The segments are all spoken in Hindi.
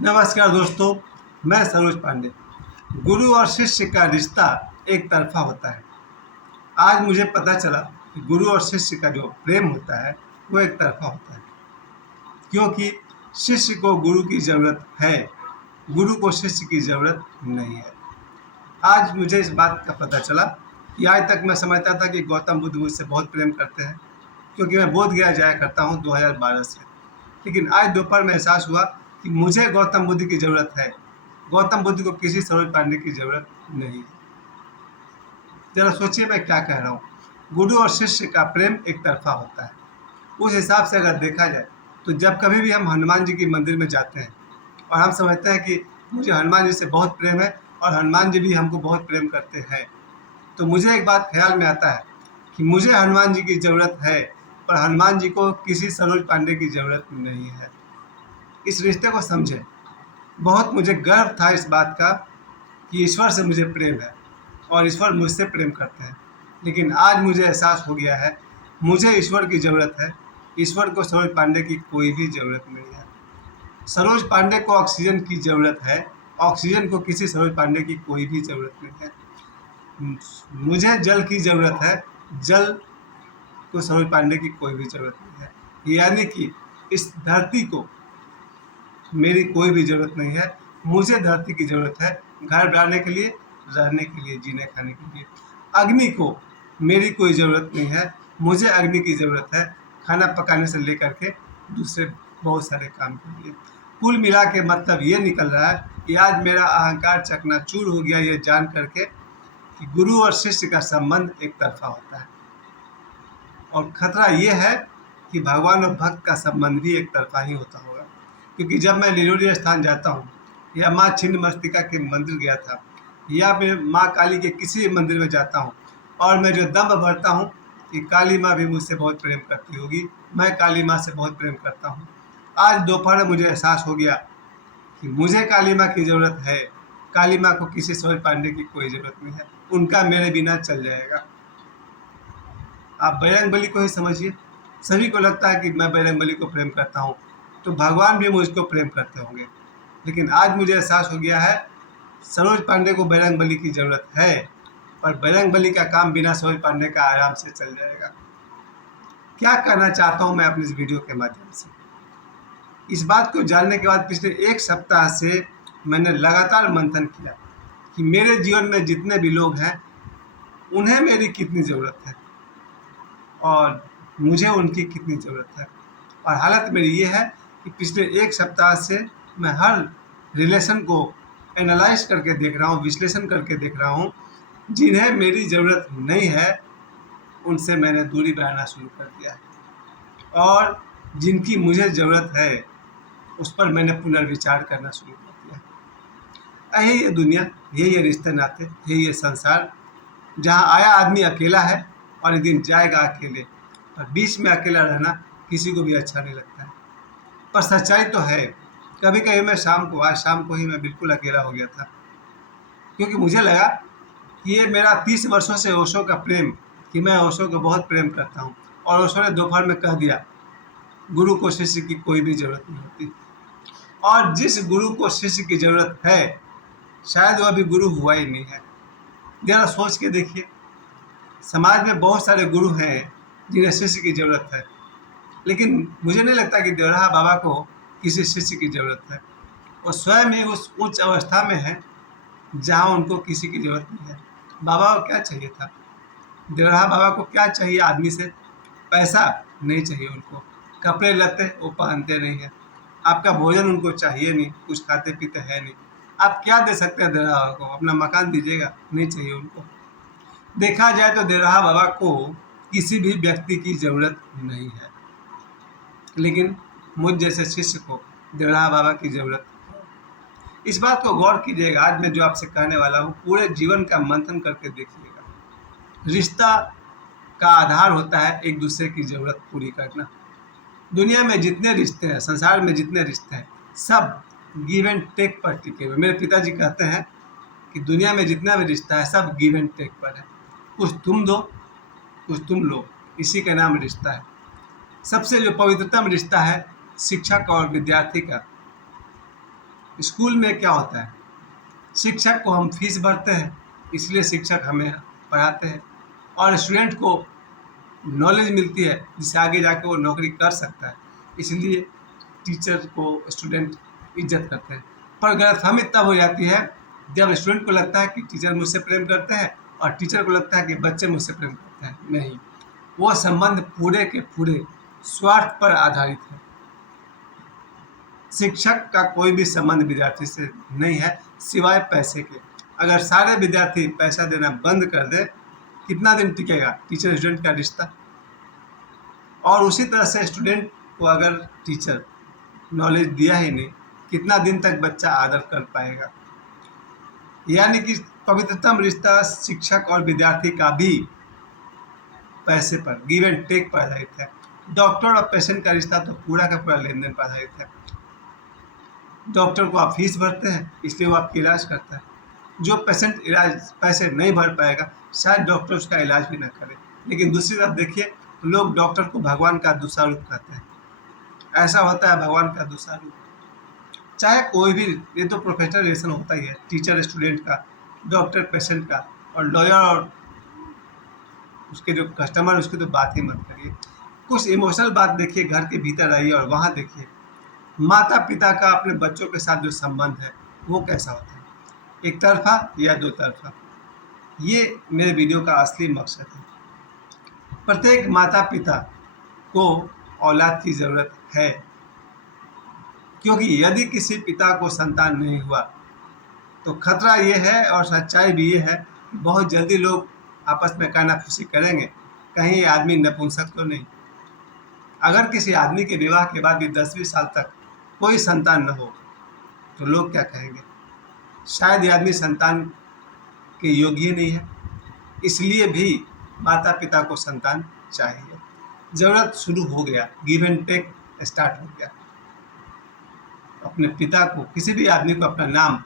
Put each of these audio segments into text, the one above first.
नमस्कार दोस्तों, मैं सरोज पांडे। गुरु और शिष्य का रिश्ता एक तरफा होता है। आज मुझे पता चला कि गुरु और शिष्य का जो प्रेम होता है वो एक तरफा होता है, क्योंकि शिष्य को गुरु की ज़रूरत है, गुरु को शिष्य की ज़रूरत नहीं है। आज मुझे इस बात का पता चला कि आज तक मैं समझता था कि गौतम बुद्ध मुझसे बहुत प्रेम करते हैं, क्योंकि मैं बोध गया जाया करता हूँ 2012 से। लेकिन आज दोपहर में एहसास हुआ कि मुझे गौतम बुद्ध की ज़रूरत है, गौतम बुद्ध को किसी सरोज पांडे की ज़रूरत नहीं है। ज़रा सोचिए मैं क्या कह रहा हूँ। गुरु और शिष्य का प्रेम एक तरफा होता है। उस हिसाब से अगर देखा जाए तो जब कभी भी हम हनुमान जी की मंदिर में जाते हैं और हम समझते हैं कि मुझे हनुमान जी से बहुत प्रेम है और हनुमान जी भी हमको बहुत प्रेम करते हैं, तो मुझे एक बात ख्याल में आता है कि मुझे हनुमान जी की ज़रूरत है पर हनुमान जी को किसी सरोज पांडे की ज़रूरत नहीं है। इस रिश्ते को समझें। बहुत मुझे गर्व था इस बात का कि ईश्वर से मुझे प्रेम है और ईश्वर मुझसे प्रेम करते हैं। लेकिन आज मुझे एहसास हो गया है, मुझे ईश्वर की ज़रूरत है, ईश्वर को सरोज पांडे की कोई भी ज़रूरत नहीं है। सरोज पांडे को ऑक्सीजन की ज़रूरत है, ऑक्सीजन को किसी सरोज पांडे की कोई भी ज़रूरत नहीं है। मुझे जल की ज़रूरत है, जल को सरोज पांडे की कोई भी ज़रूरत नहीं है। यानी कि इस धरती को मेरी कोई भी ज़रूरत नहीं है, मुझे धरती की ज़रूरत है घर बनाने के लिए, रहने के लिए, जीने खाने के लिए। अग्नि को मेरी कोई ज़रूरत नहीं है, मुझे अग्नि की ज़रूरत है खाना पकाने से लेकर के दूसरे बहुत सारे काम के लिए। कुल मिला के मतलब ये निकल रहा है कि आज मेरा अहंकार चकनाचूर हो गया ये जान करके कि गुरु और शिष्य का संबंध एक तरफा होता है, और खतरा ये है कि भगवान और भक्त का संबंध भी एक तरफा ही होता होगा। क्योंकि जब मैं लीलोड़ी स्थान जाता हूँ या माँ छिन्नमस्तिका के मंदिर गया था या मैं माँ काली के किसी भी मंदिर में जाता हूँ और मैं जो दम्भ भरता हूँ कि काली माँ भी मुझसे बहुत प्रेम करती होगी, मैं काली माँ से बहुत प्रेम करता हूँ, आज दोपहर में मुझे एहसास हो गया कि मुझे काली माँ की ज़रूरत है, काली माँ को किसी सरोज पांडे की कोई ज़रूरत नहीं है, उनका मेरे बिना चल जाएगा। आप बजरंगबली को ही समझिए। सभी को लगता है कि मैं बजरंगबली को प्रेम करता हूँ, तो भगवान भी मुझको प्रेम करते होंगे। लेकिन आज मुझे एहसास हो गया है, सरोज पांडे को बजरंगबली की ज़रूरत है, पर बजरंगबली का काम बिना सरोज पांडे का आराम से चल जाएगा। क्या कहना चाहता हूँ मैं अपनी इस वीडियो के माध्यम से? इस बात को जानने के बाद पिछले एक सप्ताह से मैंने लगातार मंथन किया कि मेरे जीवन में जितने भी लोग हैं उन्हें मेरी कितनी ज़रूरत है और मुझे उनकी कितनी ज़रूरत है। और हालत मेरी ये है कि पिछले एक सप्ताह से मैं हर रिलेशन को एनालाइज करके देख रहा हूँ, विश्लेषण करके देख रहा हूँ। जिन्हें मेरी ज़रूरत नहीं है उनसे मैंने दूरी बनाना शुरू कर दिया है, और जिनकी मुझे ज़रूरत है उस पर मैंने पुनर्विचार करना शुरू कर दिया। यही ये दुनिया, यही ये रिश्ते नाते, यही ये संसार, जहाँ आया आदमी अकेला है और एक दिन जाएगा अकेले, और बीच में अकेला रहना किसी को भी अच्छा नहीं लगता है। पर सच्चाई तो है, कभी कभी मैं आज शाम को ही मैं बिल्कुल अकेला हो गया था, क्योंकि मुझे लगा कि ये मेरा 30 वर्षों से ओशो का प्रेम, कि मैं ओशो को बहुत प्रेम करता हूँ, और ओशो ने दोपहर में कह दिया गुरु को शिष्य की कोई भी ज़रूरत नहीं होती। और जिस गुरु को शिष्य की ज़रूरत है शायद वह अभी गुरु हुआ ही नहीं है। ज़रा सोच के देखिए, समाज में बहुत सारे गुरु हैं जिन्हें शिष्य की ज़रूरत है, लेकिन मुझे नहीं लगता कि देवराहा बाबा को किसी शिष्य की ज़रूरत है। वो स्वयं ही उस उच्च अवस्था में है जहाँ उनको किसी की ज़रूरत नहीं है। बाबा को क्या चाहिए था? देवराहा बाबा को क्या चाहिए आदमी से? पैसा नहीं चाहिए उनको, कपड़े लत्ते वो पहनते नहीं हैं, आपका भोजन उनको चाहिए नहीं, कुछ खाते पीते हैं नहीं। आप क्या दे सकते हैं देवराहा बाबा को? अपना मकान दीजिएगा, नहीं चाहिए उनको। देखा जाए तो देवराहा बाबा को किसी भी व्यक्ति की ज़रूरत नहीं है, लेकिन मुझ जैसे शिष्य को देवराहा बाबा की ज़रूरत है। इस बात को गौर कीजिएगा। आज मैं जो आपसे कहने वाला हूँ पूरे जीवन का मंथन करके देखिएगा। रिश्ता का आधार होता है एक दूसरे की ज़रूरत पूरी करना। दुनिया में जितने रिश्ते हैं, संसार में जितने रिश्ते हैं, सब गिव एंड टेक पर टिके हुए। मेरे पिताजी कहते हैं कि दुनिया में जितना भी रिश्ता है सब गिव एंड टेक पर है। कुछ तुम दो, कुछ तुम लो, इसी का नाम रिश्ता है। सबसे जो पवित्रतम रिश्ता है शिक्षक और विद्यार्थी का, स्कूल में क्या होता है, शिक्षक को हम फीस भरते हैं, इसलिए शिक्षक हमें पढ़ाते हैं, और स्टूडेंट को नॉलेज मिलती है जिससे आगे जाके वो नौकरी कर सकता है, इसलिए टीचर को स्टूडेंट इज्जत करते हैं। पर गलतफहमी तब हो जाती है जब स्टूडेंट को लगता है कि टीचर मुझसे प्रेम करते हैं और टीचर को लगता है कि बच्चे मुझसे प्रेम करते हैं। नहीं, वो संबंध पूरे के पूरे स्वार्थ पर आधारित है। शिक्षक का कोई भी संबंध विद्यार्थी से नहीं है सिवाय पैसे के। अगर सारे विद्यार्थी पैसा देना बंद कर दे, कितना दिन टिकेगा टीचर स्टूडेंट का रिश्ता? और उसी तरह से स्टूडेंट को अगर टीचर नॉलेज दिया ही नहीं, कितना दिन तक बच्चा आदर कर पाएगा? यानी कि पवित्रतम रिश्ता शिक्षक और विद्यार्थी का भी पैसे पर, गिव एंड टेक पर आधारित है। डॉक्टर और पेशेंट का रिश्ता तो पूरा का पूरा लेन देन पर आधारित है। डॉक्टर को आप फीस भरते हैं, इसलिए वो आपकी इलाज करता है। जो पेशेंट इलाज पैसे नहीं भर पाएगा, शायद डॉक्टर उसका इलाज भी ना करे। लेकिन दूसरी तरफ देखिए, लोग डॉक्टर को भगवान का दूसरा रूप कहते हैं। ऐसा होता है भगवान का दूसरा रूप, चाहे कोई भी, ये तो प्रोफेशनल रिलेशन होता ही है, टीचर स्टूडेंट का, डॉक्टर पेशेंट का, और लॉयर और उसके जो कस्टमर, उसकी तो बात ही मत करिए। कुछ इमोशनल बात देखिए, घर के भीतर आइए और वहाँ देखिए माता पिता का अपने बच्चों के साथ जो संबंध है वो कैसा होता है, एक तरफा या दो तरफा। ये मेरे वीडियो का असली मकसद है। प्रत्येक माता पिता को औलाद की ज़रूरत है, क्योंकि यदि किसी पिता को संतान नहीं हुआ तो खतरा ये है, और सच्चाई भी ये है, बहुत जल्दी लोग आपस में कानाफूसी करेंगे, कहीं ये आदमी नपुंसक तो नहीं। अगर किसी आदमी के विवाह के बाद भी 10-20 साल तक कोई संतान न हो तो लोग क्या कहेंगे? शायद ये आदमी संतान के योग्य ही नहीं है। इसलिए भी माता पिता को संतान चाहिए। ज़रूरत शुरू हो गया, गिव एंड टेक स्टार्ट हो गया। अपने पिता को, किसी भी आदमी को अपना नाम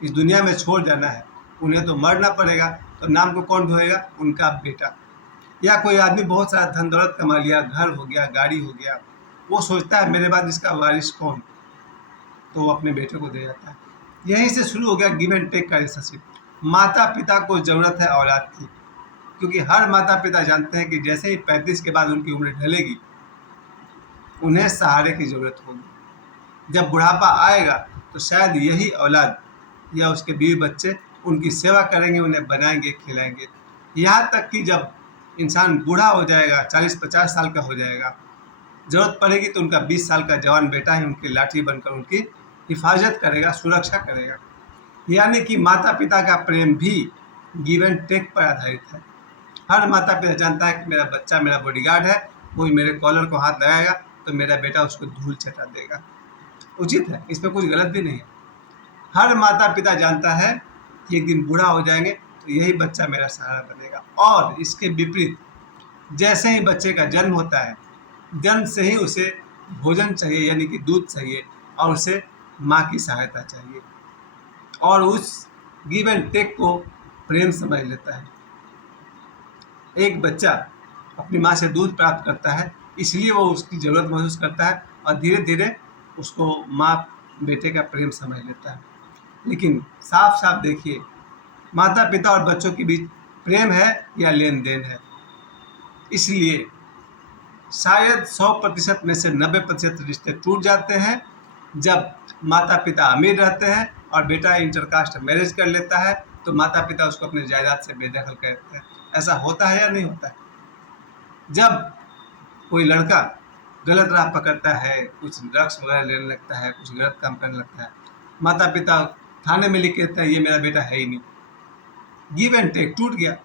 इस दुनिया में छोड़ जाना है, उन्हें तो मरना पड़ेगा, तो नाम को कौन ढोएगा? उनका बेटा। या कोई आदमी बहुत सारा धन दौलत कमा लिया, घर हो गया, गाड़ी हो गया, वो सोचता है मेरे बाद इसका वारिस कौन, तो वो अपने बेटे को दे जाता है। यहीं से शुरू हो गया गिव एंड टेक का रिलेशनशिप। माता पिता को ज़रूरत है औलाद की, क्योंकि हर माता पिता जानते हैं कि जैसे ही 35 के बाद उनकी उम्र ढलेगी, उन्हें सहारे की ज़रूरत होगी। जब बुढ़ापा आएगा तो शायद यही औलाद या उसके बीवी बच्चे उनकी सेवा करेंगे, उन्हें बनाएंगे, खिलाएंगे। यहाँ तक कि जब इंसान बूढ़ा हो जाएगा, 40-50 साल का हो जाएगा, ज़रूरत पड़ेगी तो उनका 20 साल का जवान बेटा ही उनकी लाठी बनकर उनकी हिफाजत करेगा, सुरक्षा करेगा। यानी कि माता पिता का प्रेम भी गिव एंड टेक पर आधारित है। हर माता पिता जानता है कि मेरा बच्चा मेरा बॉडीगार्ड है, कोई मेरे कॉलर को हाथ लगाएगा तो मेरा बेटा उसको धूल चटा देगा। उचित है, इसमें कुछ गलत भी नहीं है। हर माता पिता जानता है कि एक दिन बूढ़ा हो जाएंगे तो यही बच्चा मेरा सहारा बनेगा। और इसके विपरीत, जैसे ही बच्चे का जन्म होता है, जन्म से ही उसे भोजन चाहिए, यानी कि दूध चाहिए, और उसे माँ की सहायता चाहिए, और उस गिव एंड टेक को प्रेम समझ लेता है। एक बच्चा अपनी माँ से दूध प्राप्त करता है, इसलिए वो उसकी ज़रूरत महसूस करता है, और धीरे धीरे उसको माँ बेटे का प्रेम समझ लेता है। लेकिन साफ साफ देखिए, माता पिता और बच्चों के बीच प्रेम है या लेन देन है? इसलिए शायद 100% में से 90% रिश्ते टूट जाते हैं जब माता पिता अमीर रहते हैं और बेटा इंटरकास्ट मैरिज कर लेता है, तो माता पिता उसको अपने जायदाद से बेदखल करते हैं। ऐसा होता है या नहीं होता है? जब कोई लड़का गलत राह पकड़ता है, कुछ ड्रग्स वगैरह लेने लगता है, कुछ गलत काम करने लगता है, माता पिता थाने में लिख देते हैं ये मेरा बेटा है ही नहीं, गिव एंड टेक टूट गया।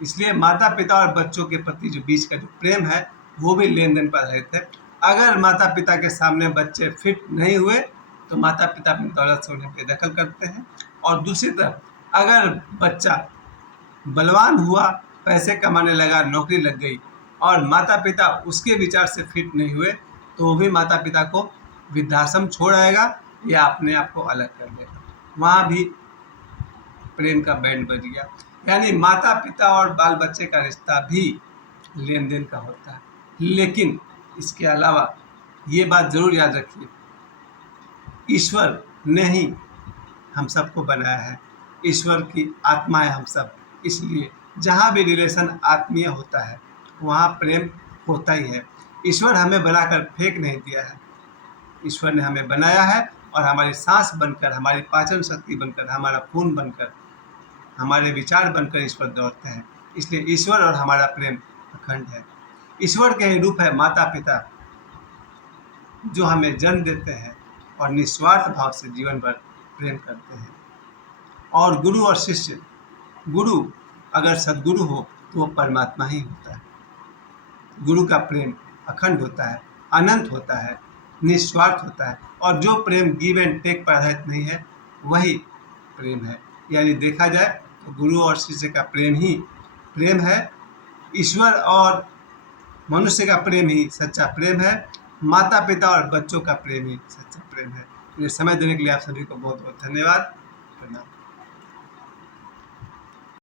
इसलिए माता पिता और बच्चों के प्रति जो बीच का जो प्रेम है वो भी लेन देन पर आधारित है। अगर माता पिता के सामने बच्चे फिट नहीं हुए तो माता पिता अपनी दौलत से उन्हें बेदखल करते हैं, और दूसरी तरफ अगर बच्चा बलवान हुआ, पैसे कमाने लगा, नौकरी लग गई, और माता पिता उसके विचार से फिट नहीं हुए, तो वो भी माता पिता को वृद्धाश्रम छोड़ आएगा या अपने आप को अलग कर लेगा। वहाँ भी प्रेम का बैंड बज गया। यानी माता पिता और बाल बच्चे का रिश्ता भी लेन देन का होता है। लेकिन इसके अलावा ये बात ज़रूर याद रखिए, ईश्वर ने ही हम सबको बनाया है। ईश्वर की आत्मा है हम सब, इसलिए जहाँ भी रिलेशन आत्मीय होता है वहाँ प्रेम होता ही है। ईश्वर हमें बनाकर फेंक नहीं दिया है, ईश्वर ने हमें बनाया है और हमारी सांस बनकर, हमारी पाचन शक्ति बनकर, हमारा खून बनकर, हमारे विचार बनकर ईश्वर दौड़ते हैं। इसलिए ईश्वर और हमारा प्रेम अखंड है। ईश्वर के ही रूप है माता पिता, जो हमें जन्म देते हैं और निस्वार्थ भाव से जीवन भर प्रेम करते हैं। और गुरु और शिष्य, गुरु अगर सद्गुरु हो तो वो परमात्मा ही होता है। गुरु का प्रेम अखंड होता है, अनंत होता है, निस्वार्थ होता है, और जो प्रेम गिव एंड टेक पर आधारित नहीं है वही प्रेम है। यानी देखा जाए तो गुरु और शिष्य का प्रेम ही प्रेम है। ईश्वर और मनुष्य का प्रेम ही सच्चा प्रेम है। माता पिता और बच्चों का प्रेम ही सच्चा प्रेम है। ये समय देने के लिए आप सभी को बहुत बहुत धन्यवाद। प्रणाम।